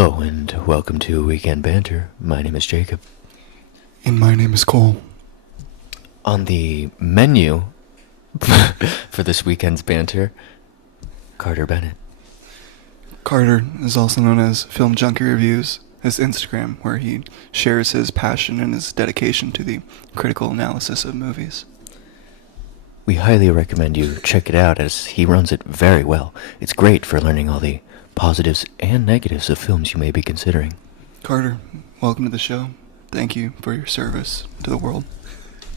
Hello and welcome to Weekend Banter. My name is Jacob. And my name is Cole. On the menu for this weekend's banter, Carter Bennett. Carter is also known as Film Junkie Reviews, his Instagram, where he shares his passion and his dedication to the critical analysis of movies. We highly recommend you check it out as he runs it very well. It's great for learning all the positives and negatives of films you may be considering. Carter, welcome to the show. Thank you for your service to the world.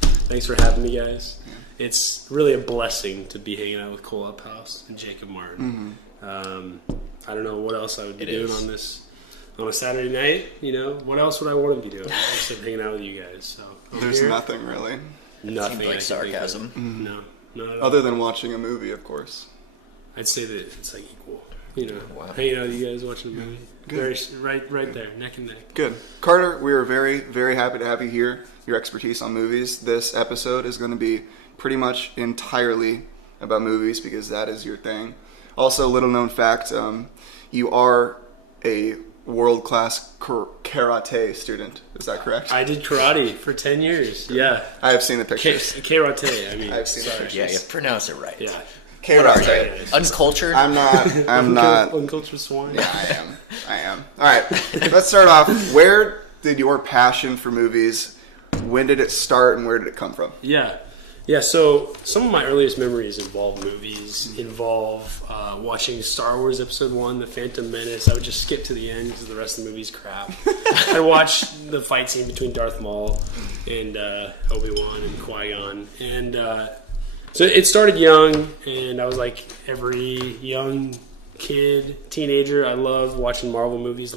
Thanks for having me, guys. It's really a blessing to be hanging out with Cole Uphouse and Jacob Martin. I don't know what else I would be doing on a Saturday night. You know, what else would I want to be doing except hanging out with you guys? So There's nothing really. Nothing Seems like sarcasm. No, not at all. Other than watching a movie, of course. I'd say that it's like equal. You know, Wow. hanging out with you guys watching a movie. Good. Right there, neck and neck. Good. Carter, we are very, very happy to have you here. Your expertise on movies. This episode is going to be pretty much entirely about movies because that is your thing. Also, little known fact, you are a world-class karate student. Is that correct? I did karate for 10 years. Yeah. I have seen the pictures. Karate, I mean. I've seen the sorry. pictures. Yeah, you pronounce it right. Yeah. Karate. Uncultured? I'm not. Uncultured swine. Yeah, I am. All right, let's start off. Where did your passion for movies, when did it start and where did it come from? Yeah, so some of my earliest memories involve movies, watching Star Wars Episode 1, The Phantom Menace. I would just skip to the end because the rest of the movie's crap. I'd watch the fight scene between Darth Maul and Obi-Wan and Qui-Gon. And so it started young, and I was like every young kid, teenager. I loved watching Marvel movies,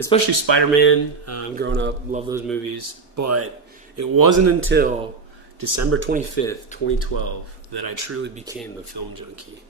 especially Spider-Man. Growing up, loved those movies. But it wasn't until December 25th, 2012, that I truly became the film junkie.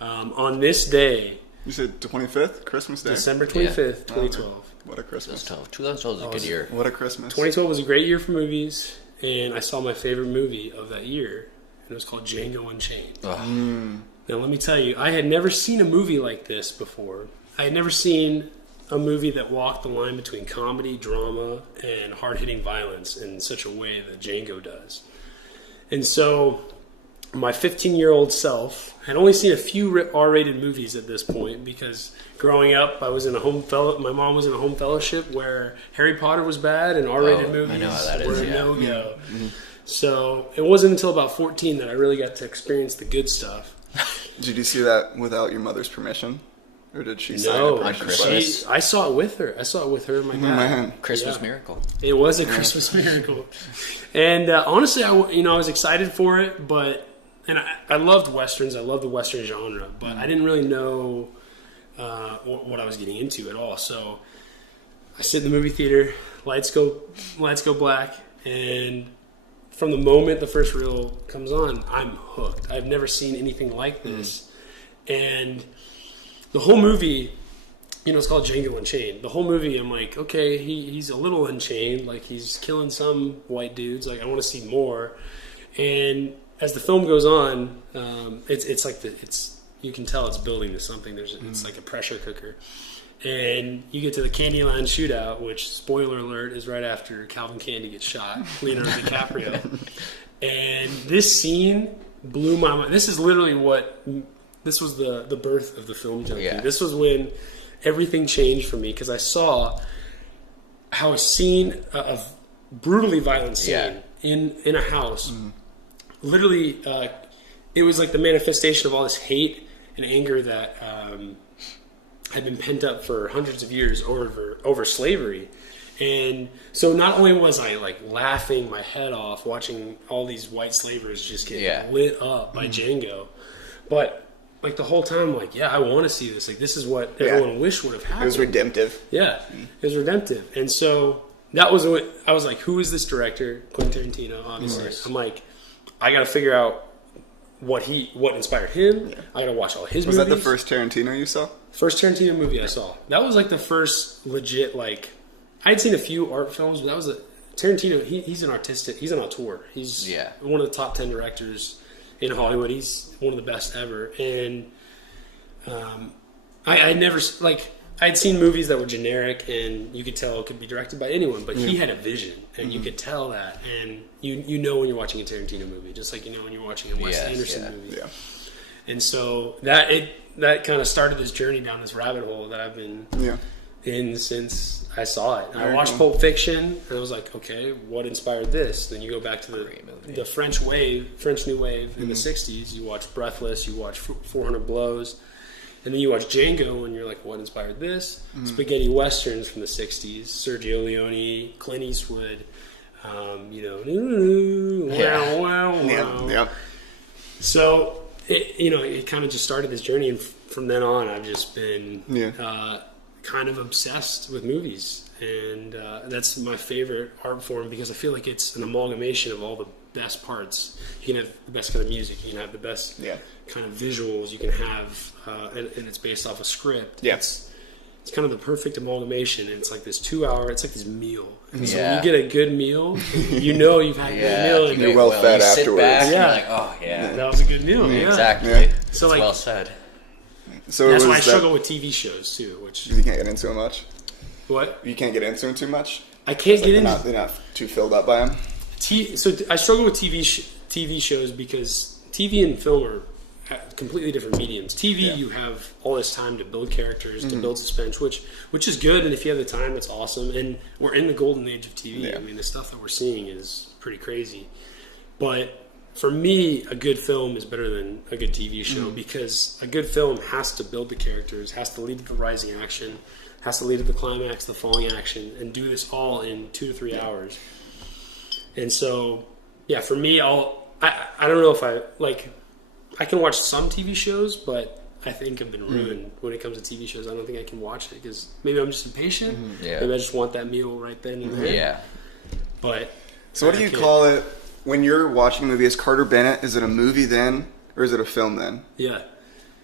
On this day... You said 25th? Christmas Day? December 25th, 2012. What a Christmas. That's tough. 2012 was a good year. What a Christmas. 2012 was a great year for movies, and I saw my favorite movie of that year, and it was called Django Unchained. Now, let me tell you, I had never seen a movie like this before. I had never seen a movie that walked the line between comedy, drama, and hard-hitting violence in such a way that Django does. And so my 15-year-old self had only seen a few R-rated movies at this point because growing up, my mom was in a home fellowship where Harry Potter was bad and R-rated movies I know how that were is, a yeah. no-go. So it wasn't until about 14 that I really got to experience the good stuff. Did you see that without your mother's permission? Or did she sign No, a permission slip? Christmas. I saw it with her. I saw it with her and my dad. Man. Christmas Yeah. miracle. It was a Christmas miracle, and honestly, I was excited for it. And I loved westerns. I loved the western genre, but I didn't really know what I was getting into at all. So I sit in the movie theater, lights go black, and from the moment the first reel comes on, I'm hooked. I've never seen anything like this, and the whole movie, it's called Django Unchained. The whole movie, I'm like, okay, he's a little unchained. Like, he's killing some white dudes. Like, I want to see more. And as the film goes on, you can tell it's building to something. It's like a pressure cooker. And you get to the Candyland shootout, which, spoiler alert, is right after Calvin Candy gets shot, Leonardo DiCaprio. And this scene blew my mind. This is literally this was the birth of the film junkie. Yeah. This was when everything changed for me because I saw how a brutally violent scene in a house, literally, it was like the manifestation of all this hate and anger that had been pent up for hundreds of years over slavery. And so not only was I like laughing my head off watching all these white slavers just get lit up by Django, but like the whole time, I'm like, I want to see this. Like, this is what everyone wished would have happened. It was redemptive. Yeah, it was redemptive. And so that was what I was like, who is this director? Quentin Tarantino, obviously. I'm like, I got to figure out what inspired him. I got to watch all his movies. Was that the first Tarantino you saw? First Tarantino movie I saw. That was like the first legit, like, I'd seen a few art films, but that was Tarantino, he's an auteur. He's one of the top 10 directors in Hollywood. He's one of the best ever. And I never, like, I'd seen movies that were generic, and you could tell it could be directed by anyone, but he had a vision, and you could tell that, and you know when you're watching a Tarantino movie, just like you know when you're watching a Wes Anderson movie. Yeah. And so that kind of started this journey down this rabbit hole that I've been in since I saw it. And I watched Pulp Fiction, and I was like, okay, what inspired this? Then you go back to the French New Wave in the 60s. You watch Breathless, you watch 400 Blows. And then you watch Django, and you're like, what inspired this? Spaghetti westerns from the 60s. Sergio Leone, Clint Eastwood, wow. So, it kind of just started this journey, and from then on, I've just been kind of obsessed with movies. And that's my favorite art form because I feel like it's an amalgamation of all the best parts. You can have the best kind of music, you can have the best kind of visuals, you can have, and it's based off a script. It's kind of the perfect amalgamation, and it's like this 2 hour, it's like this meal. And so when you get a good meal, you've had a good meal. And you're well fed afterwards. Back, you're like, oh yeah. That was a good meal. Exactly. So well said. So that's why I struggle with TV shows too, which you can't get into them much. What? You can't get into them too much. I can't get into. They're not too filled up by them. So I struggle with TV shows because TV and film are completely different mediums. TV, you have all this time to build characters, to build suspense, which is good, and if you have the time, that's awesome. And we're in the golden age of TV. I mean, the stuff that we're seeing is pretty crazy. But for me, a good film is better than a good TV show because a good film has to build the characters, has to lead to the rising action, has to lead to the climax, the falling action, and do this all in 2 to 3 hours. And so, for me, I don't know if I can watch some TV shows, but I think I've been ruined when it comes to TV shows. I don't think I can watch it because maybe I'm just impatient. Maybe I just want that meal right then and there. But so, what do you call it when you're watching a movie? Is Carter Bennett? Is it a movie then, or is it a film then? Yeah.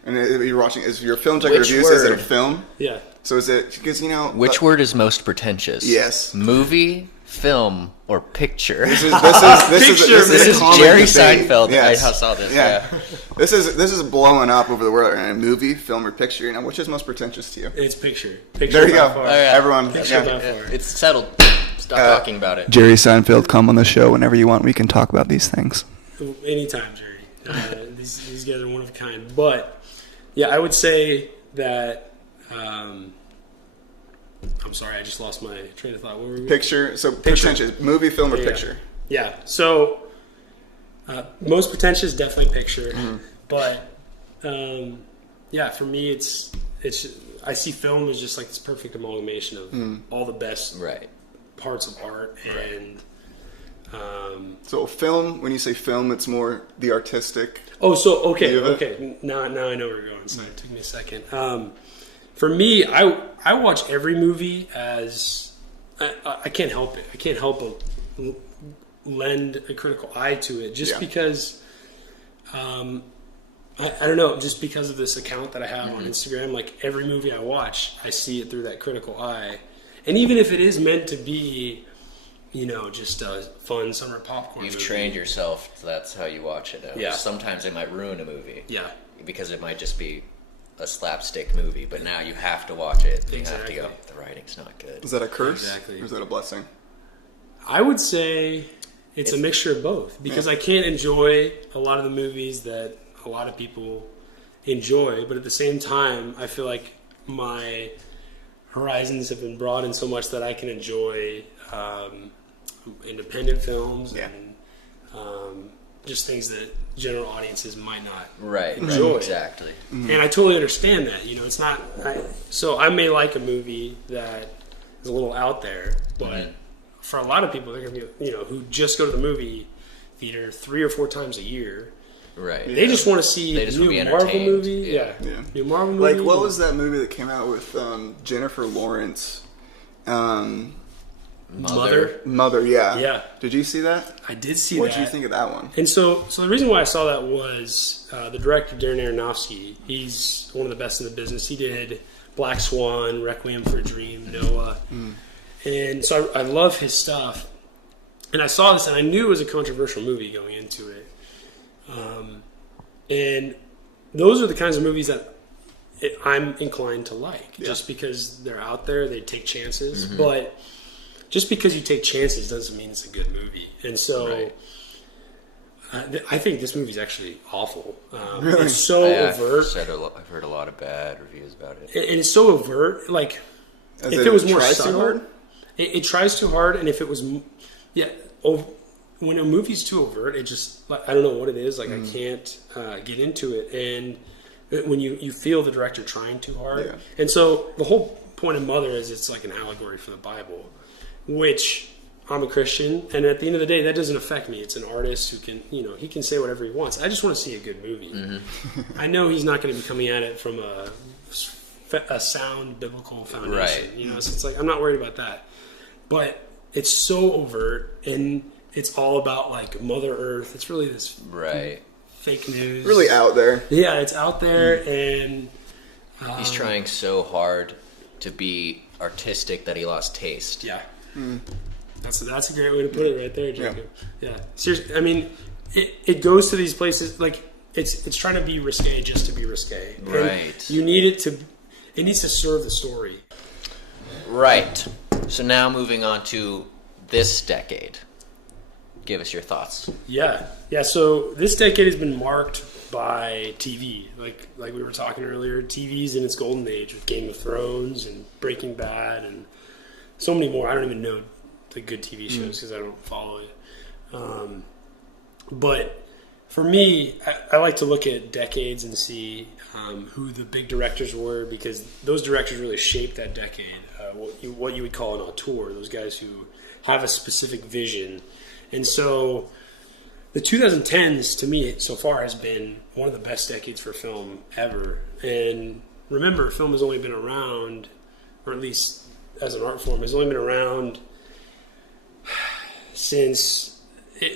And you're watching. Is your film check reviews? Is it a film? Yeah. So is it because which word is most pretentious? Yes. Movie, film, or picture? This is Jerry Seinfeld. Yes. I saw this. Yeah. This is blowing up over the world. A movie, film, or picture? Which is most pretentious to you? It's picture. There you go. Everyone. It's settled. Stop talking about it. Jerry Seinfeld, come on the show whenever you want. We can talk about these things. Anytime, Jerry. These guys are one of a kind. But I would say that. I'm sorry, I just lost my train of thought. What were we? Picture. So pretentious, movie, film, or picture? Yeah. So most pretentious, definitely picture. But for me, it's I see film as just like this perfect amalgamation of all the best parts of art and. So film, when you say film, it's more the artistic. Oh, so okay. Now I know where you're going. So it took me a second. For me, I watch every movie as I can't help it. I can't help but lend a critical eye to it just because I don't know, just because of this account that I have on Instagram. Like every movie I watch, I see it through that critical eye, and even if it is meant to be, just a fun summer popcorn. You've trained yourself, so that's how you watch it. Yeah. Sometimes it might ruin a movie. Yeah. Because it might just be a slapstick movie, but now you have to watch it. You have to go, the writing's not good. Is that a curse? Exactly. Or is that a blessing? I would say it's a mixture of both because I can't enjoy a lot of the movies that a lot of people enjoy, but at the same time, I feel like my horizons have been broadened so much that I can enjoy independent films and just things that general audiences might not enjoy. Exactly. And I totally understand that. It's not. So I may like a movie that is a little out there, but for a lot of people, they're gonna be who just go to the movie theater 3 or 4 times a year. Right. They just want to see a new Marvel movie. New Marvel movie. Like what was that movie that came out with Jennifer Lawrence? Mother, yeah. Did you see that? I did see that. What did you think of that one? And so the reason why I saw that was the director, Darren Aronofsky. He's one of the best in the business. He did Black Swan, Requiem for a Dream, Noah. And so I love his stuff. And I saw this, and I knew it was a controversial movie going into it. And those are the kinds of movies that I'm inclined to like. Just because they're out there, they take chances. But just because you take chances doesn't mean it's a good movie. And so I think this movie's actually awful. Really? It's so overt. I've heard a lot of bad reviews about it. And it's so overt. Like, As if it was more tries too subtle, hard? it tries too hard. And if it was, when a movie's too overt, it just, like, I don't know what it is. Like, I can't get into it. And when you feel the director trying too hard. Yeah. And so the whole point of Mother is it's like an allegory for the Bible, which I'm a Christian, and at the end of the day, that doesn't affect me. It's an artist who can, he can say whatever he wants. I just want to see a good movie. I know he's not going to be coming at it from a sound biblical foundation. Right. So it's like, I'm not worried about that. But it's so overt, and it's all about like Mother Earth. It's really this fake news. Really out there. Yeah, it's out there, and He's trying so hard to be artistic that he lost taste. Yeah. That's a great way to put it right there, Jacob. Yeah. Seriously, I mean, it goes to these places, like, it's trying to be risque just to be risque. Right. And it needs to serve the story. Right. So now moving on to this decade. Give us your thoughts. Yeah. So this decade has been marked by TV, like we were talking earlier. TV's in its golden age with Game of Thrones and Breaking Bad and so many more. I don't even know the good TV shows because I don't follow it. But for me, I like to look at decades and see who the big directors were, because those directors really shaped that decade. What you would call an auteur, those guys who have a specific vision. And so the 2010s, to me, so far has been one of the best decades for film ever. And remember, film has only been around, or at least as an art form, has only been around since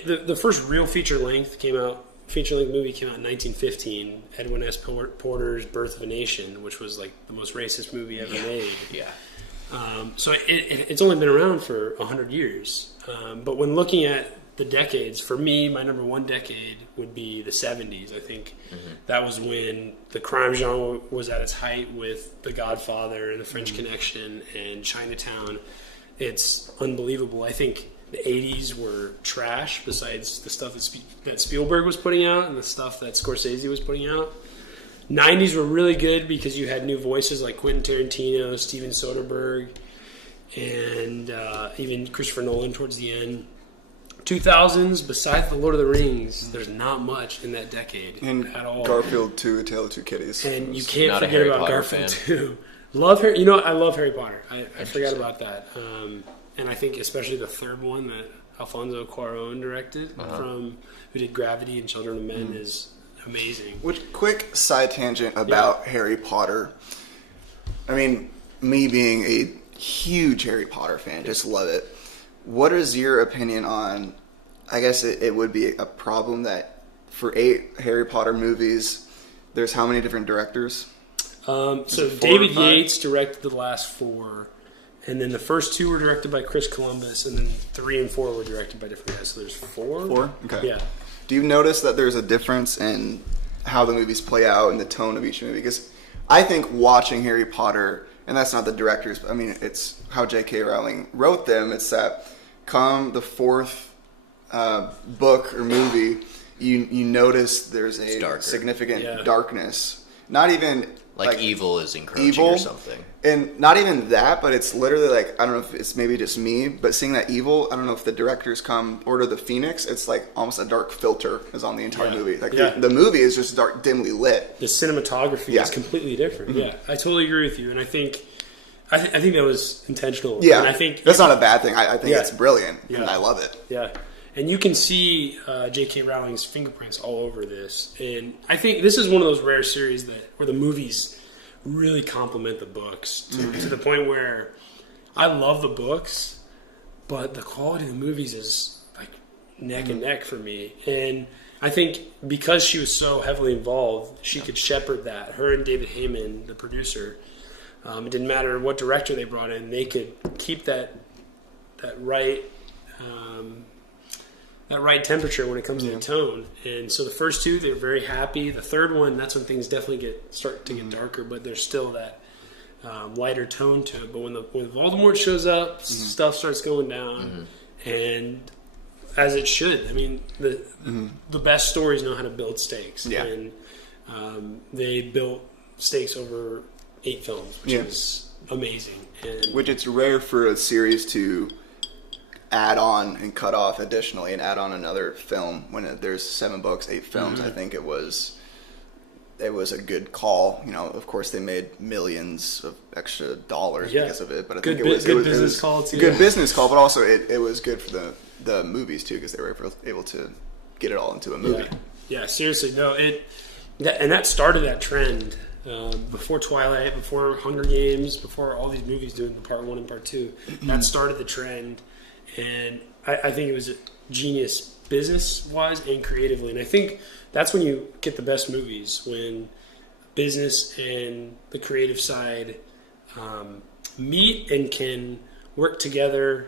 the first real feature-length movie came out in 1915, Edwin S. Porter's Birth of a Nation, which was like the most racist movie ever made. Yeah. So it's only been around for 100 years. But when looking at the decades, for me, my number one decade would be the 70s. I think that was when the crime genre was at its height with The Godfather and The French Connection and Chinatown. It's unbelievable. I think the 80s were trash besides the stuff that Spielberg was putting out and the stuff that Scorsese was putting out. 90s were really good because you had new voices like Quentin Tarantino, Steven Soderbergh, and even Christopher Nolan towards the end. 2000s, besides The Lord of the Rings, there's not much in that decade at all. Garfield 2, A Tale of Two Kitties. And you can't Not a forget Harry about Potter Garfield fan. 2. Love Harry. I love Harry Potter. I forgot about that. And I think especially the third one that Alfonso Cuarón directed, who did Gravity and Children of Men, is amazing. Which, quick side tangent about Harry Potter. I mean, me being a huge Harry Potter fan, just love it. What is your opinion on, I guess it would be a problem that for 8 Harry Potter movies, there's how many different directors? So it 4 David or 5? Yates directed the last 4, and then the first 2 were directed by Chris Columbus, and then 3 and 4 were directed by different guys. So there's 4? 4? Okay. Yeah. Do you notice that there's a difference in how the movies play out and the tone of each movie? Because I think watching Harry Potter, and that's not the directors, but I mean, it's how J.K. Rowling wrote them, it's that come the 4th book or movie, you notice there's a significant darkness. Not even like evil is encroaching evil, or something. And not even that, but it's literally like, I don't know if it's maybe just me, but seeing that evil, I don't know if the directors come Order of the Phoenix, it's like almost a dark filter is on the entire movie. Like the movie is just dark, dimly lit. The cinematography is completely different. Yeah, I totally agree with you, and I think that was intentional. Yeah, and I think that's not a bad thing. I think it's brilliant, and I love it. Yeah, and you can see J.K. Rowling's fingerprints all over this, and I think this is one of those rare series where the movies really complement the books to the point where I love the books, but the quality of the movies is like neck and neck for me. And I think because she was so heavily involved, she could shepherd that. Her and David Heyman, the producer, it didn't matter what director they brought in, they could keep that right right temperature when it comes to the tone. And so the first two, they're very happy. The third one, that's when things definitely start to get darker, but there's still that lighter tone to it. But when Voldemort shows up, stuff starts going down, and as it should. I mean, the best stories know how to build stakes, and they built stakes over 8 films, which is amazing. And which it's rare for a series to add on and cut off additionally and add on another film when there's 7 books, 8 films. I think it was a good call. You know, of course they made millions of extra dollars because of it, but I think it was a good business call, but also it was good for the movies too, because they were able to get it all into a movie. Yeah, seriously, no, that started that trend before Twilight, before Hunger Games, before all these movies doing the part 1 and part 2. That started the trend, and I think it was a genius business-wise and creatively. And I think that's when you get the best movies, when business and the creative side meet and can work together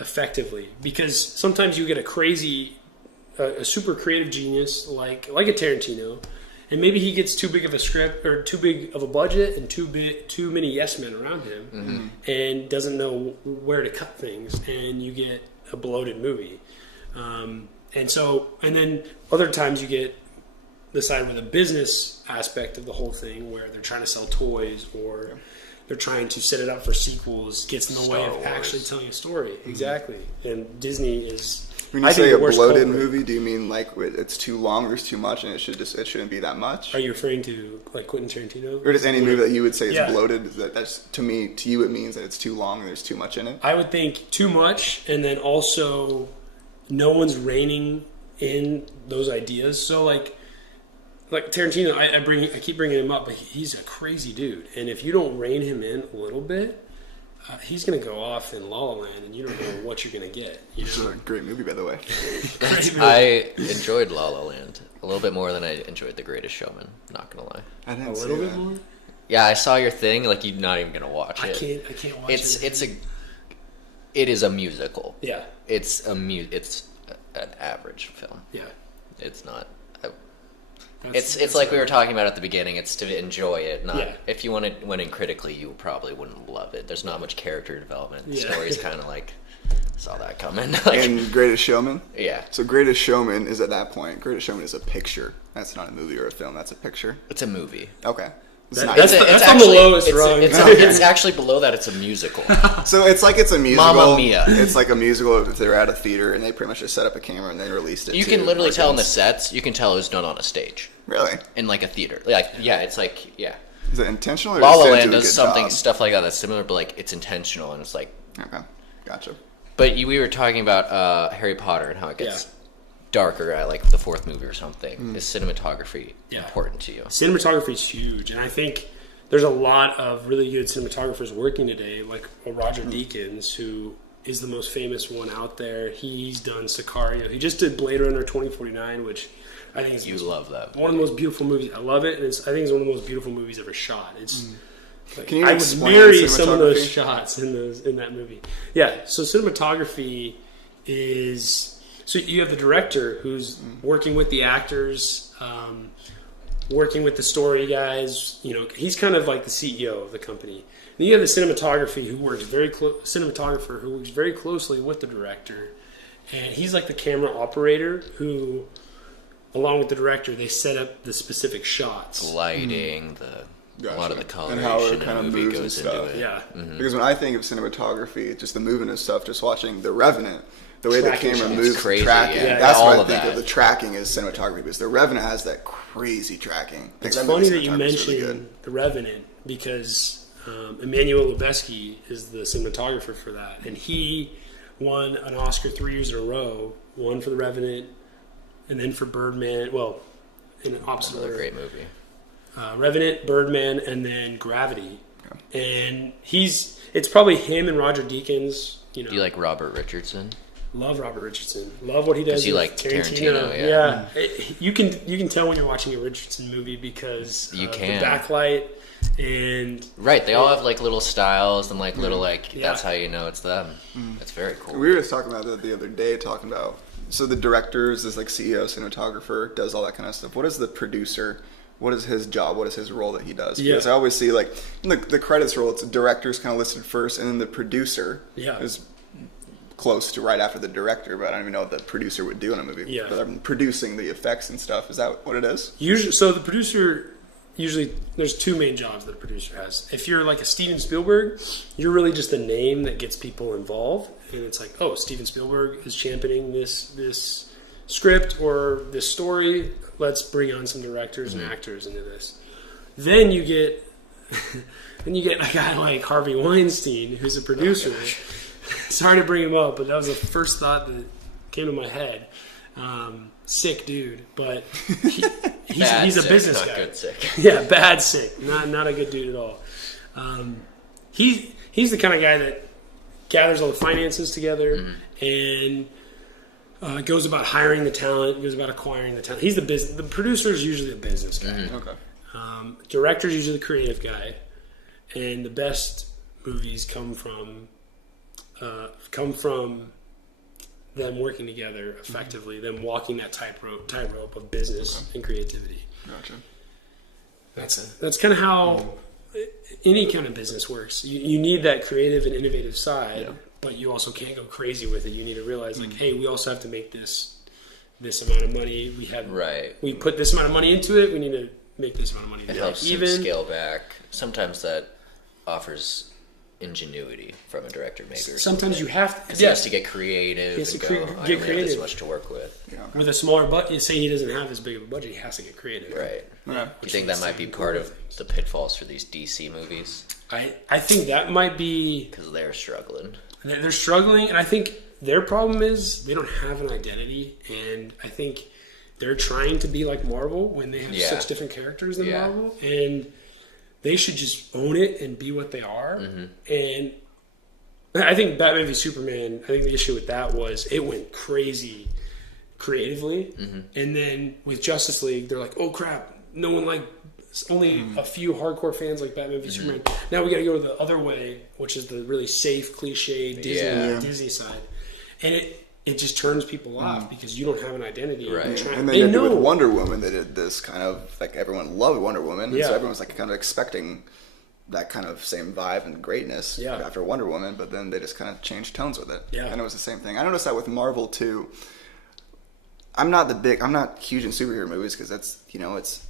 effectively. Because sometimes you get a super creative genius like a Tarantino, and maybe he gets too big of a script or too big of a budget and too many yes men around him, and doesn't know where to cut things, and you get a bloated movie. And then other times you get the side with a business aspect of the whole thing, where they're trying to sell toys or they're trying to set it up for sequels, gets in the way of actually telling a story. Exactly. And Disney is... When you say a bloated movie, do you mean like it's too long, there's too much, and it shouldn't be that much? Are you referring to like Quentin Tarantino? Or just any movie that you would say is bloated? That's to you it means that it's too long and there's too much in it? I would think too much, and then also no one's reining in those ideas. So like Tarantino, I keep bringing him up, but he's a crazy dude, and if you don't rein him in a little bit, he's going to go off in La La Land, and you don't know what you're going to get. You know? It's a great movie, by the way. I enjoyed La La Land a little bit more than I enjoyed The Greatest Showman. Not going to lie. I didn't a see little that. bit more. Yeah, I saw your thing. Like, you're not even going to watch it. I can't watch it. It is a musical. Yeah. It's an average film. Yeah. It's not. It's like we were talking about at the beginning. It's to enjoy it. Not if you went in critically, you probably wouldn't love it. There's not much character development. The story's kind of like saw that coming. And Greatest Showman. Yeah. So Greatest Showman is at that point. Greatest Showman is a picture. That's not a movie or a film. That's a picture. It's a movie. Okay. That's on the lowest rung. It's actually below that. It's a musical. So it's like it's a musical. Mamma Mia. It's like a musical if they're at a theater and they pretty much just set up a camera and they released it. You can literally tell in the sets. You can tell it was done on a stage. Really? In like a theater. It's like Is it intentional? Or La La does Land does stuff like that that's similar, but like it's intentional and it's like. Okay, gotcha. But we were talking about Harry Potter and how it gets darker at like the 4th movie or something. Is cinematography important to you? Cinematography is huge, and I think there's a lot of really good cinematographers working today, like Roger Deakins, who is the most famous one out there. He's done Sicario. He just did Blade Runner 2049, which I think is love that one of the most beautiful movies. I love it, and I think it's one of the most beautiful movies ever shot. It's Can you I would explain marry some of those cinematography? shots in that movie. Yeah, so cinematography is... So you have the director who's working with the actors, working with the story guys. You know, he's kind of like the CEO of the company. And you have the cinematographer who works very closely with the director, and he's like the camera operator who, along with the director, they set up the specific shots, lighting, a lot of the coloration, and how it kind of moves and stuff. Into it. Yeah, Because when I think of cinematography, just the movement and stuff, just watching The Revenant. The way Tracking the camera shots. moves, Crazy, tracking. yeah. That's All what I of think that. of. The tracking is cinematography because The Revenant has that crazy tracking. It's funny that you mentioned The Revenant because Emmanuel Lubezki is the cinematographer for that, and he won an Oscar 3 years in a row. One for The Revenant, and then for Birdman. Well, in an opposite Another order. great movie. Revenant, Birdman, and then Gravity. And it's probably him and Roger Deakins. You know, Do you like Robert Richardson? Love Robert Richardson. Love what he does. You with like Tarantino, yeah. You can tell when you're watching a Richardson movie because you the can backlight and right. They all have like little styles and like little like that's how you know it's them. That's very cool. We were just talking about that the other day. Talking about so the director is this like CEO, cinematographer, does all that kind of stuff. What is the producer? What is his job? What is his role that he does? Because I always see like in the credits roll, it's the director's kind of listed first, and then the producer is close to right after the director, but I don't even know what the producer would do in a movie. Yeah. But I'm producing the effects and stuff. Is that what it is? Usually, so the producer, there's two main jobs that a producer has. If you're like a Steven Spielberg, you're really just a name that gets people involved. And it's like, oh, Steven Spielberg is championing this script or this story. Let's bring on some directors and actors into this. Then you get a guy like Harvey Weinstein, who's a producer. Sorry to bring him up, but that was the first thought that came to my head. Sick dude, but he's a business not guy. Good sick. Yeah, bad sick. Not a good dude at all. He's the kind of guy that gathers all the finances together and goes about hiring the talent, goes about acquiring the talent. He's the producer is usually a business guy. Okay. Director's usually the creative guy, and the best movies come from them working together effectively, them walking that tightrope of business and creativity. Gotcha. That's kind of how any kind of business works. You need that creative and innovative side, but you also can't go crazy with it. You need to realize, like, hey, we also have to make this amount of money. We put this amount of money into it. We need to make this amount of money. It helps them scale back. Sometimes that offers ingenuity from a director, maybe. Sometimes you have to. He has to get creative. He has to get creative. Have this much to work with. Yeah. With a smaller budget, say he doesn't have as big of a budget, he has to get creative. Right. Yeah. You think that might be part of the pitfalls for these DC movies? I think that might be because they're struggling. They're struggling, and I think their problem is they don't have an identity, and I think they're trying to be like Marvel when they have such different characters than Marvel, and they should just own it and be what they are. And I think Batman v Superman, I think the issue with that was it went crazy creatively, and then with Justice League, they're like, oh crap, no one only a few hardcore fans like Batman v Superman. Now we got to go the other way, which is the really safe, cliche Disney side, and it just turns people off because you don't have an identity. Right. And they did with Wonder Woman. They did this kind of like everyone loved Wonder Woman, and so everyone was like kind of expecting that kind of same vibe and greatness after Wonder Woman, but then they just kind of changed tones with it. Yeah. And it was the same thing. I noticed that with Marvel too. I'm not huge in superhero movies because that's,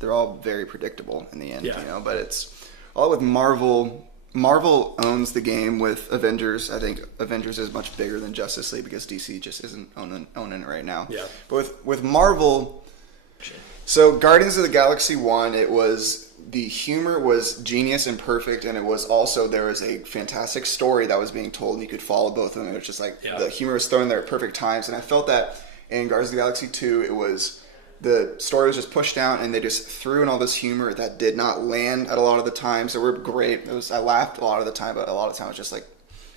they're all very predictable in the end, but it's all with Marvel. Marvel owns the game with Avengers. I think Avengers is much bigger than Justice League because DC just isn't owning it right now. Yeah. But with Marvel, so Guardians of the Galaxy 1, the humor was genius and perfect, and it was also, there was a fantastic story that was being told, and you could follow both of them. It was just like the humor was thrown there at perfect times, and I felt that in Guardians of the Galaxy 2, it was the story was just pushed down, and they just threw in all this humor that did not land at a lot of the times. They were great. I laughed a lot of the time, but a lot of the time it was just like.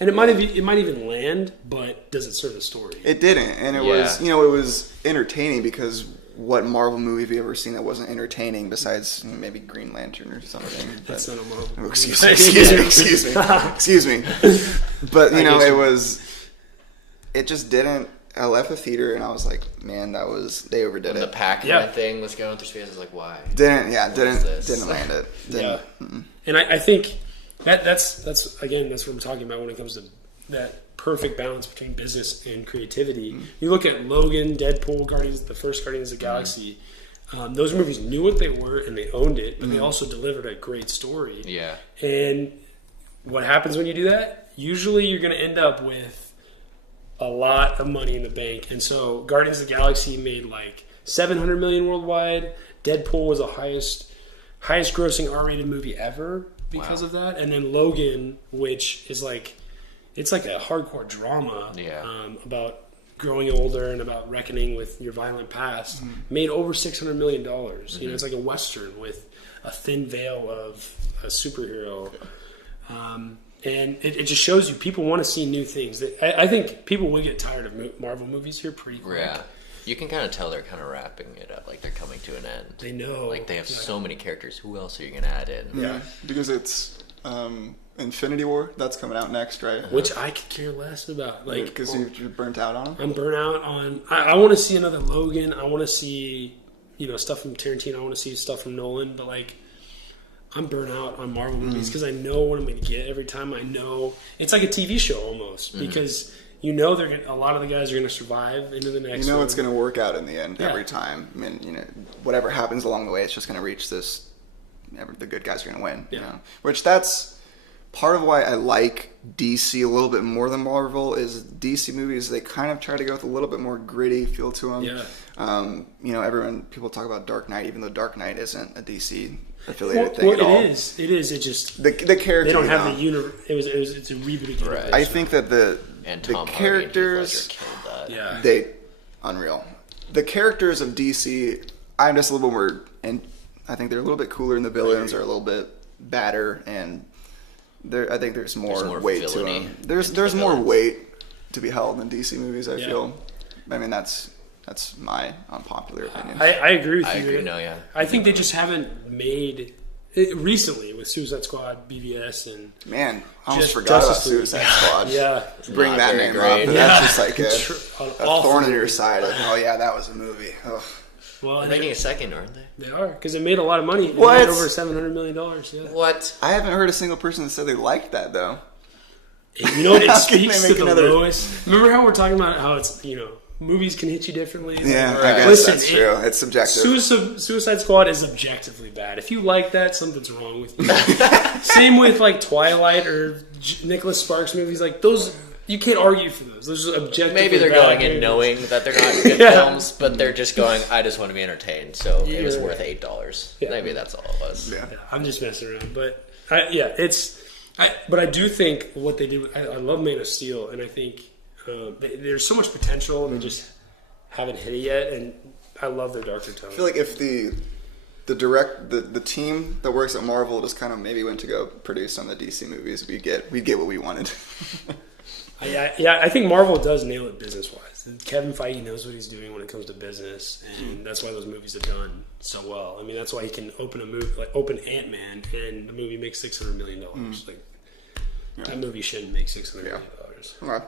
And it might even land, but does it serve the story? It didn't, and it was it was entertaining because what Marvel movie have you ever seen that wasn't entertaining besides maybe Green Lantern or something? That's not a Marvel movie. Excuse me. But it just didn't. I left the theater and I was like, man, they overdid it. The Pac-Man thing was going through space. I was like, why? Didn't land it. And I think that's what I'm talking about when it comes to that perfect balance between business and creativity. You look at Logan, Deadpool, the first Guardians of the Galaxy. Those movies knew what they were and they owned it, but they also delivered a great story. Yeah. And what happens when you do that? Usually you're going to end up with a lot of money in the bank. And so Guardians of the Galaxy made like $700 million worldwide. Deadpool was the highest grossing R-rated movie ever because of that. And then Logan, which is it's like a hardcore drama about growing older and about reckoning with your violent past, made over $600 million. It's like a Western with a thin veil of a superhero. And it just shows you people want to see new things. I think people will get tired of Marvel movies here pretty quick. Yeah. You can kind of tell they're kind of wrapping it up, like they're coming to an end. They know. Like they have so many characters. Who else are you going to add in? Yeah, because it's Infinity War that's coming out next, right? Which I could care less about. Like, because you're burnt out on them. I'm burnt out on. I want to see another Logan. I want to see stuff from Tarantino. I want to see stuff from Nolan. But like, I'm burnt out on Marvel movies because I know what I'm going to get every time. I know it's like a TV show almost because a lot of the guys are going to survive into the next. It's going to work out in the end every time. I mean, whatever happens along the way, it's just going to reach this. The good guys are going to win. Yeah. Which that's part of why I like DC a little bit more than Marvel. Is DC movies, they kind of try to go with a little bit more gritty feel to them. Yeah. People talk about Dark Knight, even though Dark Knight isn't a DC affiliated thing well, at all. It is. It just the character. They don't have the universe. It's a rebooted universe. Right. I think that the characters, they unreal. The characters of DC, I'm just a little bit more, and I think they're a little bit cooler, and the villains are a little bit badder, and I think there's more weight to them. There's more weight to be held in DC movies. I feel. I mean, that's my unpopular opinion. I agree with you. I agree. No, yeah. I think they just haven't made it recently with Suicide Squad, BVS, and man, I almost forgot about Suicide Squad. Yeah, bring that name up. That's just like a thorn in your side. Like, oh yeah, that was a movie. Ugh. Well, they're making a second, aren't they? They are, because it made a lot of money. What? It made over $700 million. Yeah. What? I haven't heard a single person that said they liked that though. You know, it speaks to the another... lowest. Remember how we're talking about how it's movies can hit you differently? Yeah, I guess that's true. It's subjective. Suicide Squad is objectively bad. If you like that, something's wrong with you. Same with like Twilight or Nicholas Sparks movies. Like those, you can't argue for those. Those are objectively Maybe they're bad going movies. in knowing that they're not good films, but they're just going, I just want to be entertained, so it was worth $8. Yeah. Maybe that's all it was. Yeah. I'm just messing around, but but I do think what they did. I love Man of Steel, and I think there's so much potential, and they just haven't hit it yet. And I love their darker tone. I feel like if the team that works at Marvel just kind of maybe went to go produce some of the DC movies, we'd get what we wanted. I think Marvel does nail it business-wise. Kevin Feige knows what he's doing when it comes to business, and that's why those movies have done so well. I mean, that's why he can open a movie, like open Ant-Man, and the movie makes $600 million. That movie shouldn't make $600 million. Okay.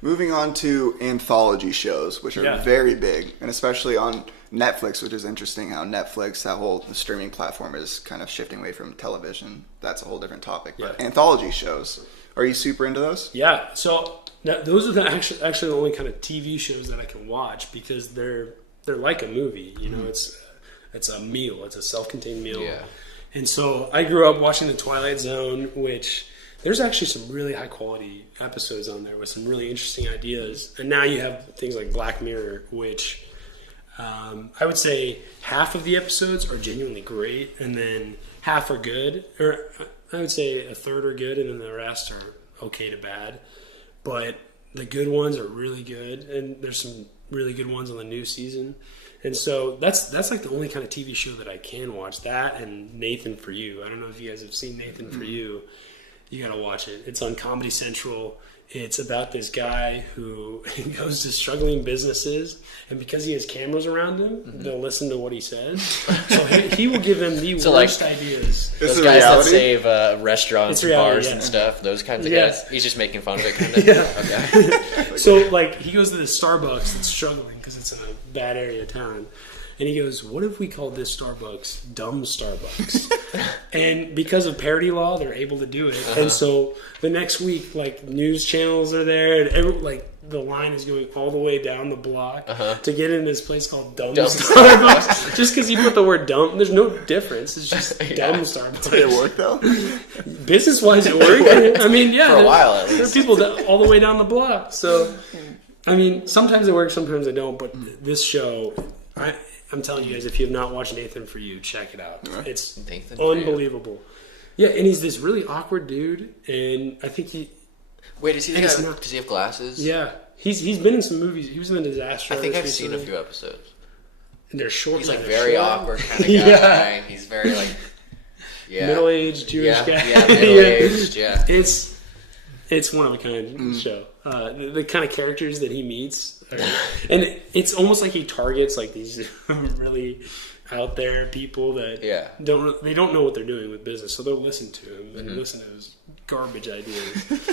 Moving on to anthology shows, which are very big, and especially on Netflix, which is interesting how Netflix, the streaming platform, is kind of shifting away from television. That's a whole different topic. But anthology shows, are you super into those? Yeah. So those are actually the only kind of TV shows that I can watch because they're like a movie. It's a meal. It's a self-contained meal. Yeah. And so I grew up watching The Twilight Zone, which there's actually some really high quality episodes on there with some really interesting ideas. And now you have things like Black Mirror, which I would say half of the episodes are genuinely great, and then half are good. Or I would say a third are good, and then the rest are okay to bad. But the good ones are really good, and there's some really good ones on the new season. And so that's like the only kind of TV show that I can watch. That and Nathan For You. I don't know if you guys have seen Nathan For You. You gotta watch it. It's on Comedy Central. It's about this guy who goes to struggling businesses, and because he has cameras around him, they'll listen to what he says. So he will give them the worst ideas. Those guys that save restaurants and bars and stuff, those kinds of guys. He's just making fun of it, kind of. Okay. So like he goes to the Starbucks that's struggling because it's in a bad area of town. And he goes, what if we called this Starbucks Dumb Starbucks? And because of parody law, they're able to do it. And so the next week, like, news channels are there. And the line is going all the way down the block to get in this place called Dumb Starbucks. Just because you put the word dumb, there's no difference. It's just Dumb Starbucks. Did it work, though? Business-wise, it worked. I mean, yeah. For a while, at least. There are people all the way down the block. So, I mean, sometimes it works, sometimes it don't. But this show... I'm telling you guys, if you have not watched Nathan For You, check it out. It's Nathan unbelievable. Yeah, and he's this really awkward dude, and I think he... Wait, does he have glasses? Yeah. He's been in some movies. He was in The Disaster. I think I've seen a few episodes. And they're short. He's like very awkward kind of guy. He's very like... Middle-aged Jewish guy. Yeah, middle-aged, It's It's one of a kind show. The kind of characters that he meets, and it's almost like he targets like these really out there people that don't know what they're doing with business, so they'll listen to him and listen to his garbage ideas.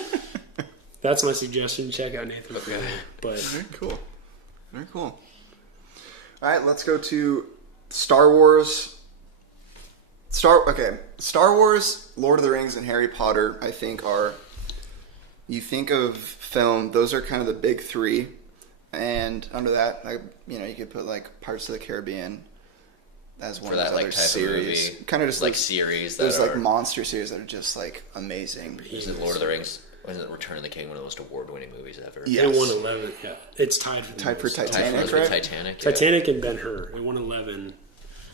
That's my suggestion. Check out Nathan Fillion. But very cool, very cool. All right, let's go to Star Wars. Star Wars, Lord of the Rings, and Harry Potter, I think are, you think of film, those are kind of the big three. And under that, you could put like Pirates of the Caribbean as one for of that those like other type series. of movie. Kind of just like series that there's are like monster series that are just like amazing. Is it Lord of the Rings? Wasn't it Return of the King one of the most award-winning movies ever? Yes. it won 11. Yeah, it's tied for Titanic, right? right? Titanic and Ben-Hur. It won 11.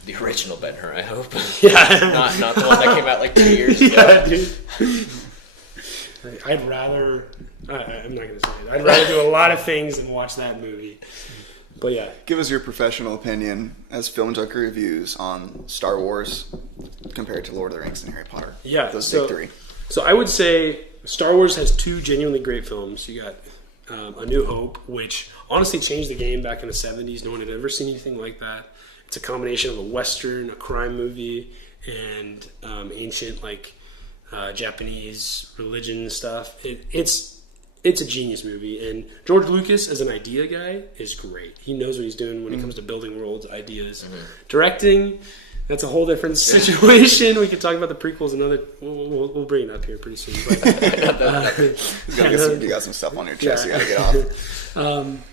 The original Ben-Hur, I hope. Yeah, not the one that came out like 2 years ago. Yeah, dude. I'd rather. I'm not gonna say it. I'd rather do a lot of things than watch that movie. But yeah, give us your professional opinion as Film Junkie Reviews on Star Wars compared to Lord of the Rings and Harry Potter. Yeah, those big three. So I would say Star Wars has two genuinely great films. You got A New Hope, which honestly changed the game back in the 70s. No one had ever seen anything like that. It's a combination of a Western, a crime movie, and ancient Japanese religion stuff. It's a genius movie, and George Lucas as an idea guy is great. He knows what he's doing when it comes to building worlds, ideas. Directing, that's a whole different situation. We could talk about the prequels another. We'll bring it up here pretty soon. But, you got some stuff on your chest you got to get off.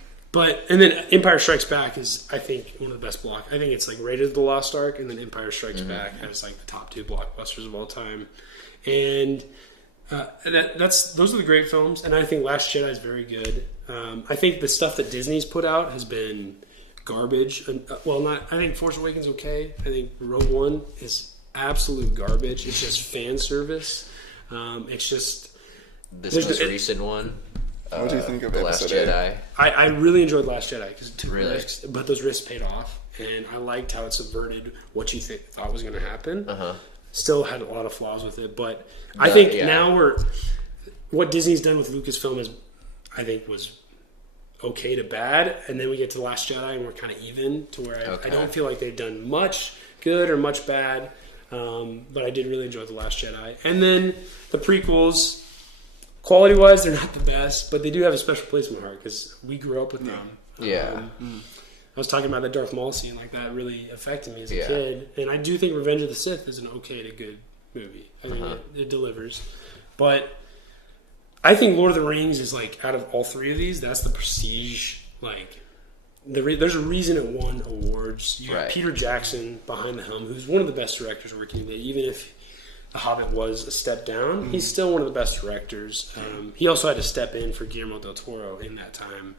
And then Empire Strikes Back is, I think, one of the best block. I think it's like Raiders of the Lost Ark, and then Empire Strikes Back has like the top two blockbusters of all time. And those are the great films. And I think Last Jedi is very good. I think the stuff that Disney's put out has been garbage. I think Force Awakens okay. I think Rogue One is absolute garbage. It's just fan service. It's just this most recent one. What do you think of The Last Jedi? I really enjoyed Last Jedi because it took risks, but those risks paid off, and I liked how it subverted what you thought was going to happen. Still had a lot of flaws with it, but I think now what Disney's done with Lucasfilm is, I think, was okay to bad, and then we get to The Last Jedi and we're kind of even to where I don't feel like they've done much good or much bad, but I did really enjoy The Last Jedi. And then the prequels, quality-wise, they're not the best, but they do have a special place in my heart because we grew up with them. I was talking about the Darth Maul scene, like that really affected me as a kid, and I do think Revenge of the Sith is an okay to good movie. I mean, it delivers, but I think Lord of the Rings is like, out of all three of these, that's the prestige. Like, there's a reason it won awards. You got Peter Jackson behind the helm, who's one of the best directors working today. Even if The Hobbit was a step down, he's still one of the best directors. He also had to step in for Guillermo del Toro in that time,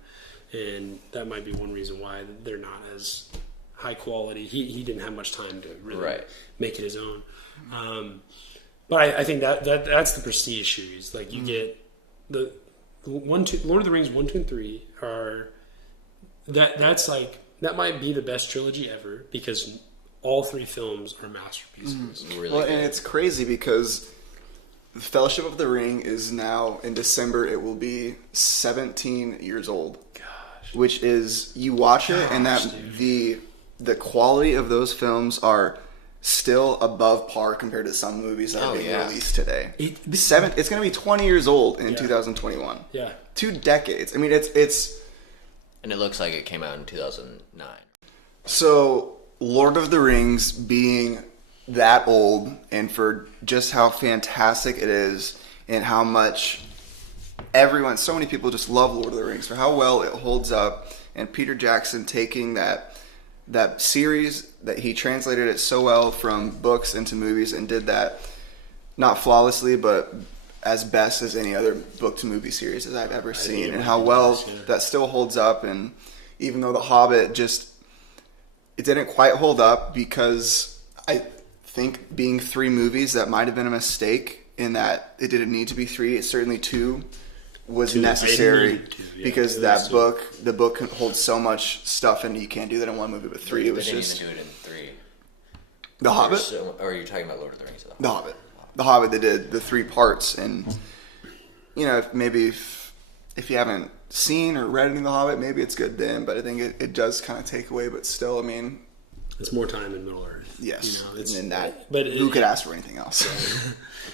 and that might be one reason why they're not as high quality. He didn't have much time to really make it his own. But I think that's the prestige series. Like, you get the Lord of the Rings 1, 2, and 3 are that's like, that might be the best trilogy ever because all three films are masterpieces. Really well, good. and it's crazy because Fellowship of the Ring is now, in December, it will be 17 years old. Gosh. Which is, you watch it, and that the quality of those films are still above par compared to some movies that are being released today. It's going to be 20 years old in 2021. Yeah. 2 decades. I mean, it's... And it looks like it came out in 2009. So, Lord of the Rings being that old, and for just how fantastic it is, and how much so many people just love Lord of the Rings, for how well it holds up, and Peter Jackson taking that series that he translated it so well from books into movies and did that not flawlessly, but as best as any other book to movie series as I've ever seen, and how well that still holds up. And even though The Hobbit it didn't quite hold up, because I think being 3 movies, that might have been a mistake in that it didn't need to be 3. It's certainly 2 was necessary because the book holds so much stuff, and you can't do that in one movie. But 3, it was just... They didn't even do it in 3. The Hobbit? Or are you talking about Lord of the Rings? The Hobbit. The Hobbit, they did the 3 parts, and if you haven't seen or read any of The Hobbit, maybe it's good then. But I think it does kind of take away. But still, I mean, it's more time in Middle Earth. Yes, and that. But who could ask for anything else?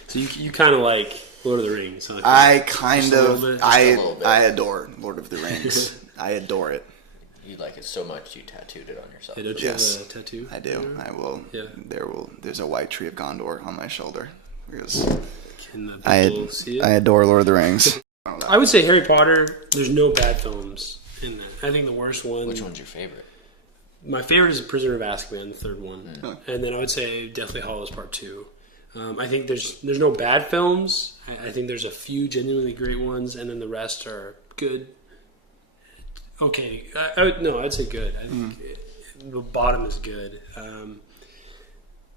So you kind of like Lord of the Rings. Huh? I adore Lord of the Rings. I adore it. You like it so much you tattooed it on yourself. Hey, don't you have a tattoo? I do. I will. Yeah. There's a white tree of Gondor on my shoulder because can the people see it? I adore Lord of the Rings. I would say Harry Potter. There's no bad films in that. I think the worst one. Which one's your favorite? My favorite is Prisoner of Azkaban, the third one, and then I would say Deathly Hallows Part 2. I think there's no bad films. I think there's a few genuinely great ones, and then the rest are good. Okay, I'd say good. I think the bottom is good.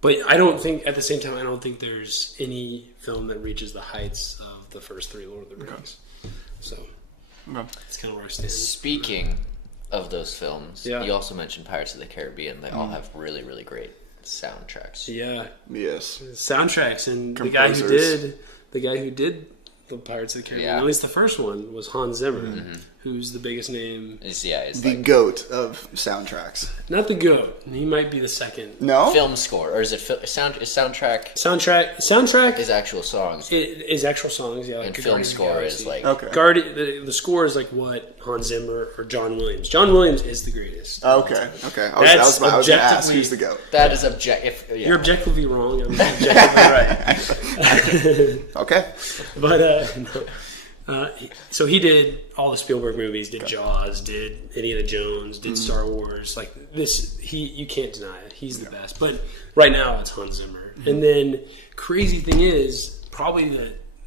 But I don't think, at the same time, I don't think there's any film that reaches the heights of the first three Lord of the Rings. So that's kind of where I stand. Speaking of those films, you also mentioned Pirates of the Caribbean. They all have really, really great soundtracks. Yeah. Yes. Soundtracks, and the guy who did the Pirates of the Caribbean, at least the first one, was Hans Zimmer, who's the biggest name. It's the GOAT of soundtracks. Not the GOAT. He might be the second. No? Film score, or is it soundtrack? Soundtrack is actual songs. It is actual songs, yeah. Like and film score is like... Okay. The score is like what Hans Zimmer or John Williams. John Williams is the greatest. Okay. I was going to ask who's the GOAT. That is objective. Yeah. You're objectively wrong. I'm objectively right. Okay. But so he did all the Spielberg movies, did Jaws, did Indiana Jones, did Star Wars. Like this, you can't deny it. He's the best. But right now it's Hans Zimmer. And then crazy thing is, probably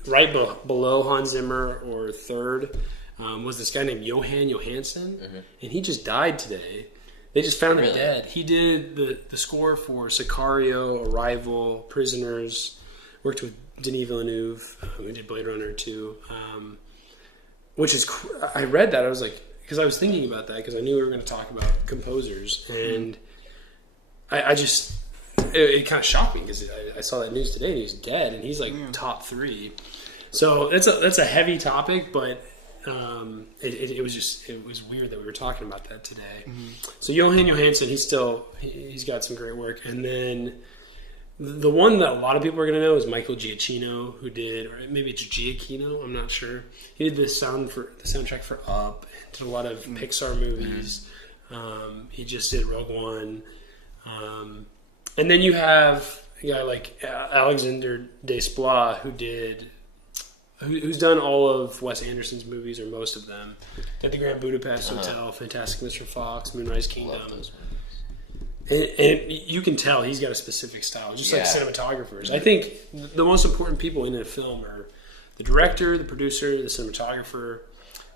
right below Hans Zimmer or third was this guy named Johan Johansson, and he just died today. They just found him dead. He did the score for Sicario, Arrival, Prisoners. Worked with Denis Villeneuve, who did Blade Runner 2, which is... I read that, I was like... Because I was thinking about that, because I knew we were going to talk about composers, and I just... It kind of shocked me, because I saw that news today, and he's dead, and he's like top 3. So that's a heavy topic, but it was weird that we were talking about that today. So Johan Johansson, he's got some great work, and then... The one that a lot of people are going to know is Michael Giacchino, who did, or maybe it's Giacchino, I'm not sure. He did the soundtrack for Up, did a lot of Pixar movies. He just did Rogue One. And then you have a guy like Alexander Desplat, who's done all of Wes Anderson's movies, or most of them. Did the Grand Budapest Hotel, Fantastic Mr. Fox, Moonrise Kingdom. And you can tell he's got a specific style, just like cinematographers. I think the most important people in a film are the director, the producer, the cinematographer,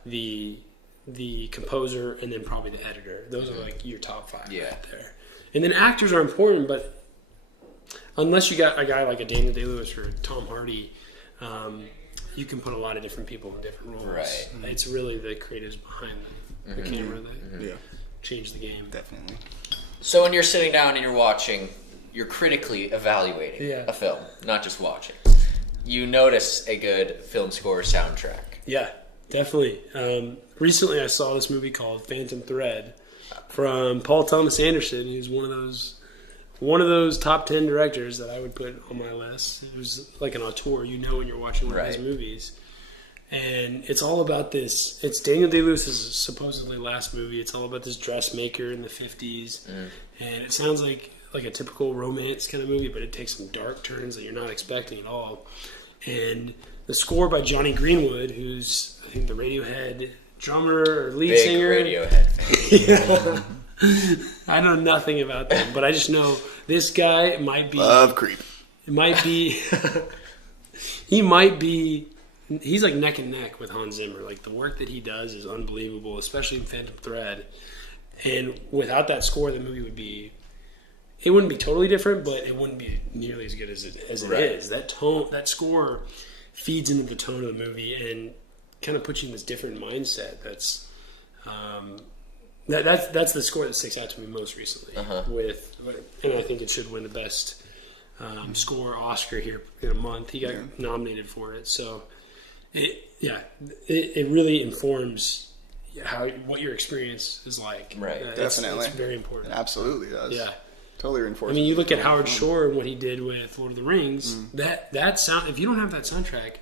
the composer, and then probably the editor. Those are like your top 5 right there. And then actors are important, but unless you got a guy like a Daniel Day-Lewis or Tom Hardy, you can put a lot of different people in different roles. Right. It's really the creatives behind the camera that change the game. Definitely. So when you're sitting down and you're watching, you're critically evaluating a film, not just watching. You notice a good film score soundtrack. Yeah, definitely. Recently I saw this movie called Phantom Thread from Paul Thomas Anderson, who's one of those top 10 directors that I would put on my list. It was like an auteur, when you're watching one of his movies. And it's all about this. It's Daniel Day-Lewis's supposedly last movie. It's all about this dressmaker in the 50s. And it sounds like a typical romance kind of movie, but it takes some dark turns that you're not expecting at all. And the score by Johnny Greenwood, who's, I think, the Radiohead drummer or lead singer. Radiohead. I know nothing about them, but I just know this guy might be... Love Creep. It might be... he might be... He's like neck and neck with Hans Zimmer. Like the work that he does is unbelievable, especially in Phantom Thread. And without that score, the movie wouldn't be totally different, but it wouldn't be nearly as good as it is. That score feeds into the tone of the movie and kind of puts you in this different mindset. That's the score that sticks out to me most recently. And I think it should win the best score Oscar here in a month. He got nominated for it, so. it really informs what your experience is like. Right. Definitely. It's very important. It absolutely does. Yeah. Totally reinforces. I mean, you look at Howard Shore and what he did with Lord of the Rings. That sound. If you don't have that soundtrack,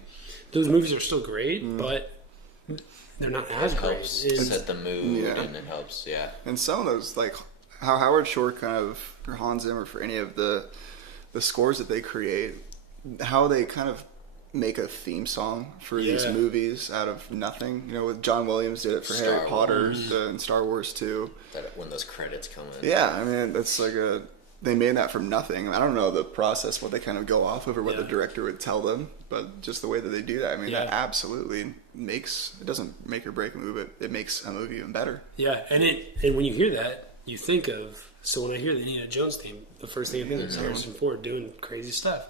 those movies are still great, but they're not as great. Helps set the mood, and it helps. Yeah. And some of those, like how Howard Shore kind of, or Hans Zimmer, for any of the scores that they create, how they kind of make a theme song for these movies out of nothing. You know, with John Williams did it for Harry Potter and Star Wars too. That when those credits come in. Yeah, I mean, that's like they made that from nothing. I don't know the process, what they kind of go off of, or what the director would tell them, but just the way that they do that, I mean, that absolutely it doesn't make or break a movie, it makes a movie even better. Yeah, and when you hear that, you think of, so when I hear the Indiana Jones theme, the first thing I think of is Harrison Ford doing crazy stuff.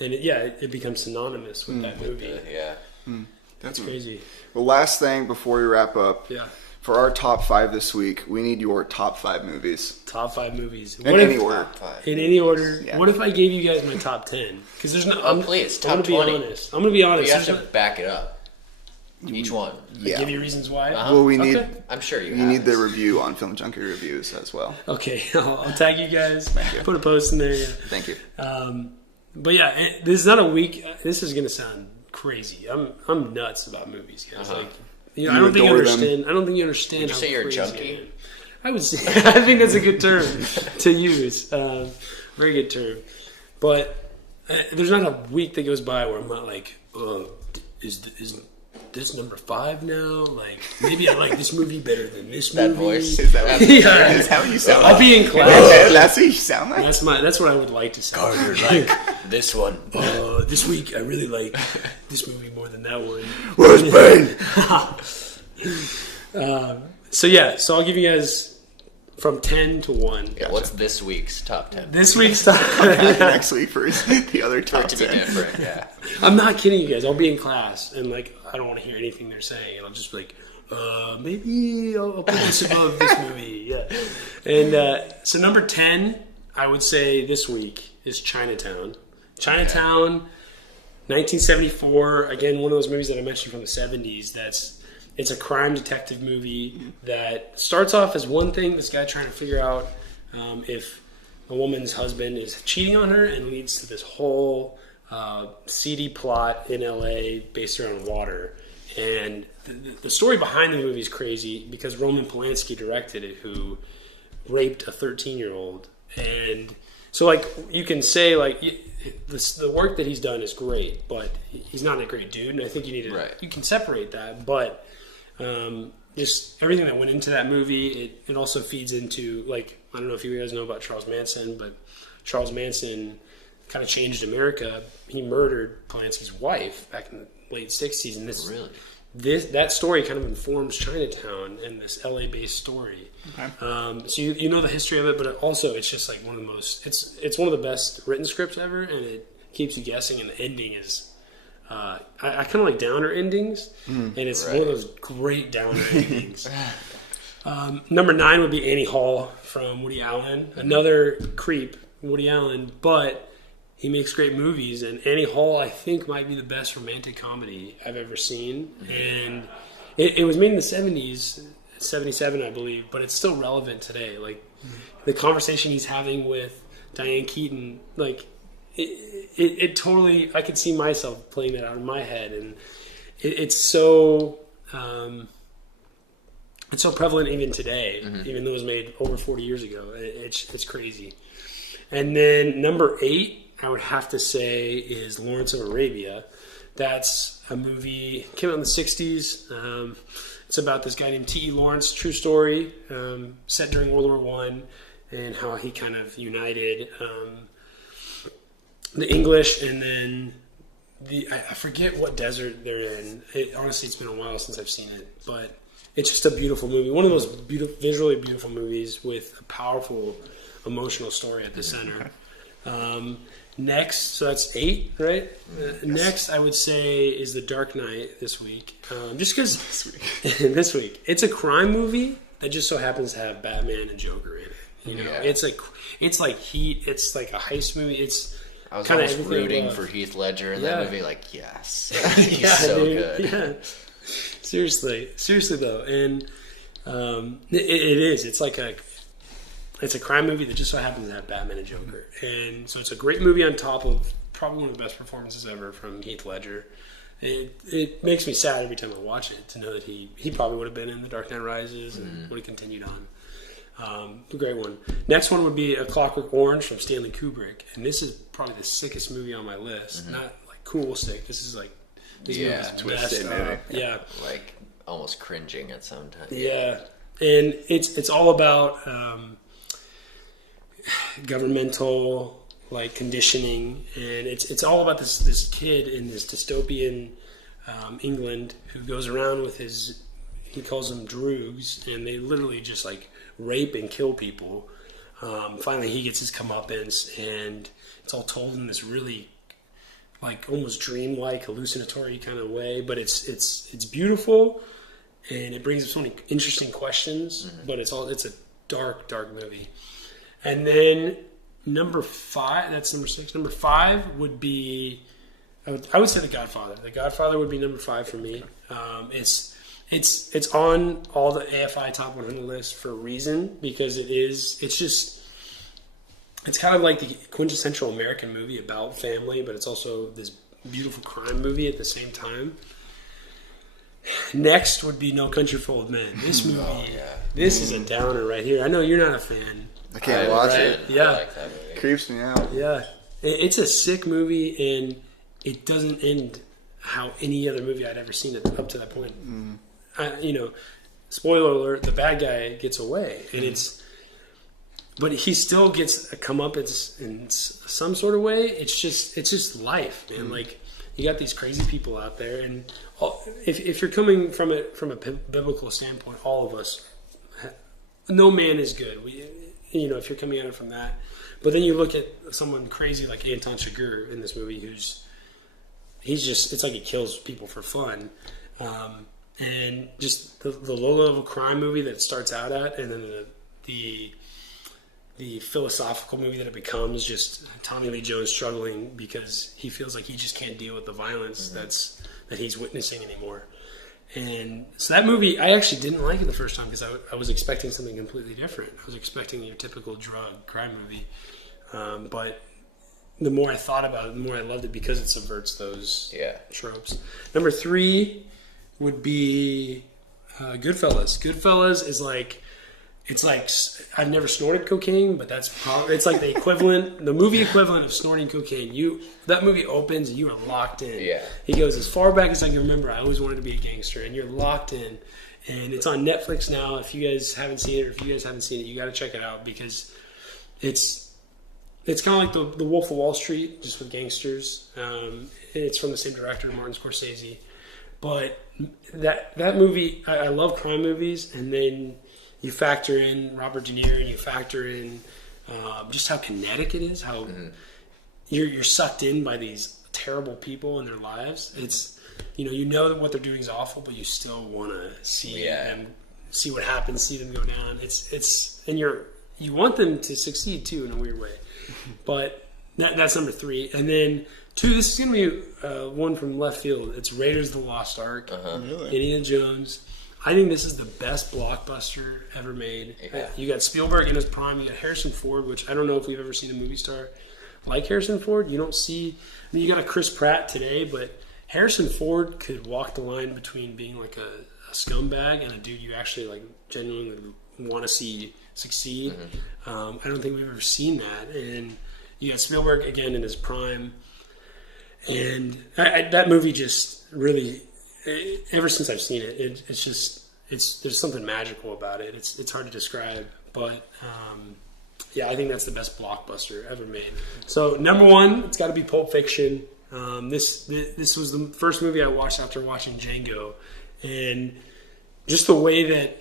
And it becomes synonymous with that movie. That's crazy. Well, last thing before we wrap up. Yeah. For our top 5 this week, we need your top 5 movies. Top 5 movies. In any order. In any order. Yeah. What if I gave you guys my top 10? Because there's no. Please, top 20. I'm going to be honest. You have to back it up. Each one. Yeah. Give you reasons why? Well, we need. I'm sure you need the review on Film Junkie Reviews as well. Okay. I'll tag you guys. Thank you. Put a post in there. Yeah. Thank you. But yeah, this is not a week. This is going to sound crazy. I'm nuts about movies, guys. Like, I don't think you understand. I don't think you understand. Would you say you're a junkie? I would say. I think that's a good term to use. Very good term. But there's not a week that goes by where I'm not like, is this number 5 now? Like, maybe I like this movie better than this movie. That voice. Is that is how you sound? I'll be in class. That's what you sound like. That's what I would like to sound like. This one. This week I really like this movie more than that one. Where's Bane? So I'll give you guys from 10 to 1. Yeah, what's this week's top 10? This week's top 10. Next week for the other top 10. To be different, yeah. I'm not kidding you guys. I'll be in class and like I don't want to hear anything they're saying, and I'll just be like, maybe I'll put this above this movie. Yeah. And so number 10, I would say this week is Chinatown. Chinatown, 1974. Again, one of those movies that I mentioned from the 70s. It's a crime detective movie that starts off as one thing. This guy trying to figure out if a woman's husband is cheating on her, and leads to this whole seedy plot in LA based around water. And the story behind the movie is crazy because Roman Polanski directed it, who raped a 13-year-old. And so, like, you can say, like, the work that he's done is great, but he's not a great dude. And I think you need to, you can separate that. But just everything that went into that movie, it also feeds into, like, I don't know if you guys know about Charles Manson, but Charles Manson kind of changed America. He murdered Polanski's wife back in the late 60s. And that story kind of informs Chinatown and this LA-based story. Okay. So you know the history of it, but also it's just like one of the most, it's one of the best written scripts ever, and it keeps you guessing, and the ending is, I kind of like downer endings, and it's one of those great downer endings. Number 9 would be Annie Hall from Woody Allen. Another creep, Woody Allen, but he makes great movies, and Annie Hall, I think, might be the best romantic comedy I've ever seen. And it was made in the 70s, 77, I believe, but it's still relevant today. Like, the conversation he's having with Diane Keaton, like, it totally, I could see myself playing that out in my head, and it's so prevalent even today, even though it was made over 40 years ago. It's crazy. And then number 8, I would have to say, is Lawrence of Arabia. That's a movie, came out in the 60s. It's about this guy named T.E. Lawrence, true story, set during World War I, and how he kind of united the English, and then I forget what desert they're in. Honestly, it's been a while since I've seen it, but it's just a beautiful movie. One of those visually beautiful movies with a powerful emotional story at the center. Next, so that's 8, right? Next, I would say, is The Dark Knight this week. Just because this week, it's a crime movie that just so happens to have Batman and Joker in it. You know, it's like Heat. It's like a heist movie. I was kinda almost everything I rooting love. for Heath Ledger in Yeah. that movie. Like, yes, he's Yeah, so dude. good. Yeah. Seriously though, and it is. It's a crime movie that just so happens to have Batman and Joker, and so it's a great movie on top of probably one of the best performances ever from Heath Ledger. It makes me sad every time I watch it to know that he probably would have been in The Dark Knight Rises and would have continued on. A great one. Next one would be A Clockwork Orange from Stanley Kubrick, and this is probably the sickest movie on my list. Not like cool sick. This is like this movie's twisted, messed up. maybe. Yeah. Like almost cringing at some time. Yeah, and it's all about governmental like conditioning, and it's all about this kid in this dystopian England who goes around with he calls them droogs, and they literally just like rape and kill people. Finally, he gets his comeuppance, and it's all told in this really like almost dreamlike, hallucinatory kind of way. But it's beautiful, and it brings up so many interesting questions. But it's a dark movie. And then number 5, that's number 6. Number 5 would be, I would say The Godfather. The Godfather would be number 5 for me. It's on all the AFI Top 100 lists for a reason, because it's kind of like the quintessential American movie about family, but it's also this beautiful crime movie at the same time. Next would be No Country for Old Men. This movie, this is a downer right here. I know you're not a fan. I can't watch it. Yeah. I like that movie. Creeps me out. Yeah, it's a sick movie, and it doesn't end how any other movie I'd ever seen it up to that point. Spoiler alert: the bad guy gets away, and but he still gets a comeuppance in some sort of way. It's just life, man. Like you got these crazy people out there, and if you're coming from a biblical standpoint, all of us, no man is good. If you're coming at it from that. But then you look at someone crazy like Anton Chigurh in this movie, it's like he kills people for fun. And just the low level crime movie that it starts out at, and then the philosophical movie that it becomes, just Tommy Lee Jones struggling because he feels like he just can't deal with the violence that he's witnessing anymore. And so that movie, I actually didn't like it the first time because I was expecting something completely different. I was expecting your typical drug crime movie. But the more I thought about it, the more I loved it because it subverts those tropes. Number 3 would be Goodfellas. Goodfellas is it's like I've never snorted cocaine, but it's like the equivalent, the movie equivalent of snorting cocaine. That movie opens and you are locked in. Yeah. He goes as far back as I can remember. I always wanted to be a gangster, and you're locked in. And it's on Netflix now. If you guys haven't seen it, or if you guys haven't seen it, you got to check it out because it's kind of like the Wolf of Wall Street, just with gangsters. It's from the same director, Martin Scorsese. But that movie, I love crime movies, and then you factor in Robert De Niro, and you factor in just how kinetic it is, how you're sucked in by these terrible people and their lives. It's you know that what they're doing is awful, but you still want to see them, see what happens, see them go down. And you want them to succeed too in a weird way. But that's number 3, and then 2. This is going to be one from left field. It's Raiders of the Lost Ark. Really? Indiana Jones. I think this is the best blockbuster ever made. Yeah. You got Spielberg in his prime. You got Harrison Ford, which I don't know if we've ever seen a movie star like Harrison Ford. You don't see. I mean, you got a Chris Pratt today, but Harrison Ford could walk the line between being like a scumbag and a dude you actually like genuinely want to see succeed. I don't think we've ever seen that. And you got Spielberg again in his prime, and that movie just really. Ever since I've seen it, there's something magical about it. It's hard to describe, but I think that's the best blockbuster ever made. So number 1, it's got to be Pulp Fiction. This was the first movie I watched after watching Django, and just the way that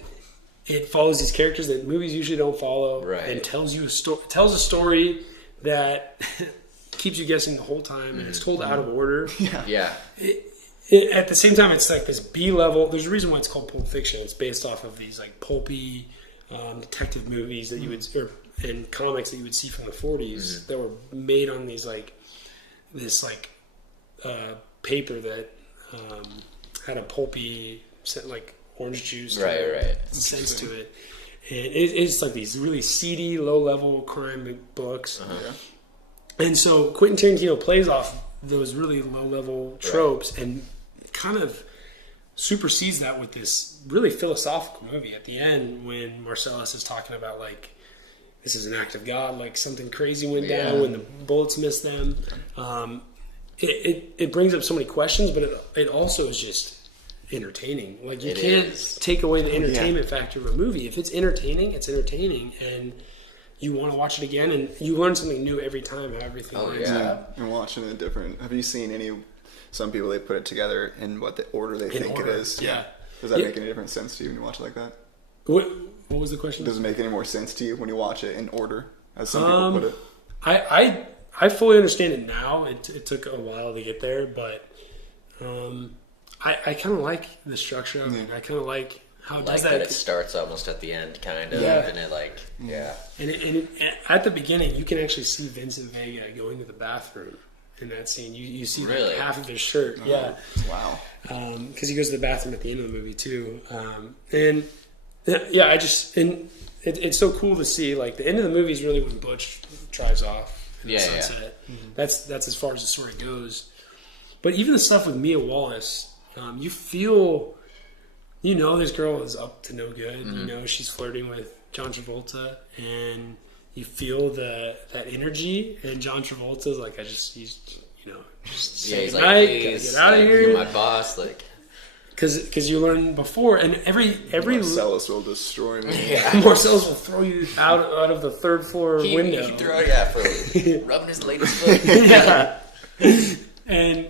it follows these characters that movies usually don't follow, and tells a story that keeps you guessing the whole time, and it's told out of order. At the same time, it's like this B-level. There's a reason why it's called Pulp Fiction. It's based off of these like pulpy detective movies that you would, and comics that you would see from the 40s that were made on these like this like paper that had a pulpy like orange juice sense to it, and it's like these really seedy, low level crime books. And so Quentin Tarantino plays off those really low level tropes and kind of supersedes that with this really philosophical movie at the end when Marcellus is talking about like this is an act of God, like something crazy went down when the bullets missed them. It brings up so many questions, but it also is just entertaining. Like you can't take away the entertainment factor of a movie. If it's entertaining, and you want to watch it again, and you learn something new every time how everything lines up. And watching it different. Have you seen some people, they put it together in what the order they think it is? Yeah. Does that make any different sense to you when you watch it like that? What was the question? Does it make any more sense to you when you watch it in order, as some people put it? I fully understand it now. It took a while to get there, but I kind of like the structure of it. I kind of like how it does that. It starts almost at the end, kind of, and it And at the beginning, you can actually see Vincent Vega going to the bathroom in that scene. You see like half of his shirt. Wow. Because he goes to the bathroom at the end of the movie too. It's so cool to see. Like the end of the movie is really when Butch drives off in the sunset. That's as far as the story goes. But even the stuff with Mia Wallace, you feel, this girl is up to no good. She's flirting with John Travolta, and you feel that energy. And John Travolta's like, just say he's goodnight, like, get out of here. You're my boss, like. Because you learn before, and every Marcellus will destroy me. Marcellus will throw you out of the third floor window. He threw for rubbing his latest foot. And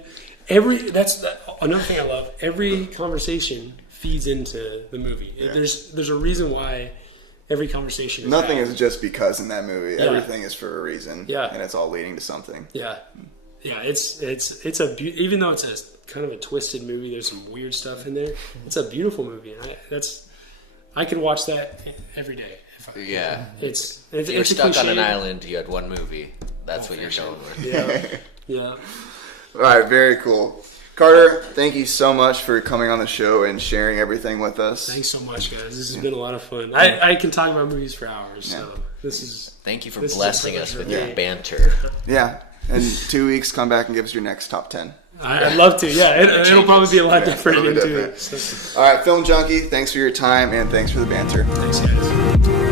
that's another thing I love. Every conversation feeds into the movie. There's a reason why every conversation. Nothing is just because in that movie. Everything is for a reason. And it's all leading to something. It's even though it's a kind of a twisted movie, there's some weird stuff in there. It's a beautiful movie, and I could watch that every day. If you're stuck on an island, you had one movie. That's what you're going with. Yeah. All right, very cool. Carter, thank you so much for coming on the show and sharing everything with us. Thanks so much, guys. This has been a lot of fun. I can talk about movies for hours. So thank you for blessing us with your banter. Yeah. In 2 weeks, come back and give us your next top 10. I'd love to. It'll probably be a lot different in 2 weeks. All right, Film Junkie, thanks for your time and thanks for the banter. Thanks, guys.